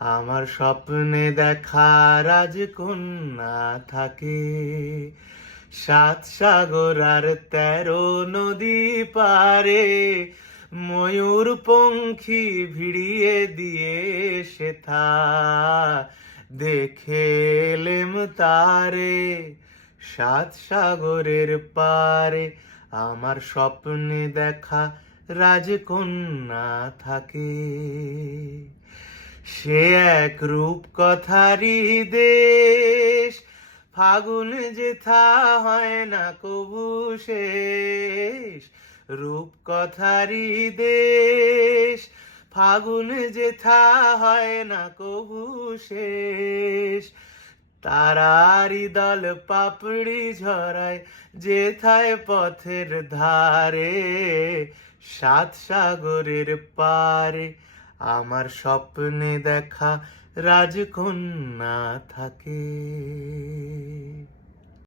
আমার স্বপ্নে দেখা রাজকন্যা থাকে, 7 সাগর আর 13 নদী পারে। ময়ূর পঙ্খী ভিড়িয়ে দিয়ে সেথা দেখে এলেম তারে, 7 সাগরের পারে। আমার স্বপ্নে দেখা রাজকন্যা থাকে। সে এক রূপকথারই দেশ, ফাগুন যেথা হয় না কবু শেষ। রূপকথারই দেশ, ফাগুন যেথা হয় না কবু শেষ। তারারি দল পাপড়ি ঝরায় যেথায় পথের ধারে, 7 সাগরের পারে। আমার স্বপ্নে দেখা রাজকন্যা থাকে।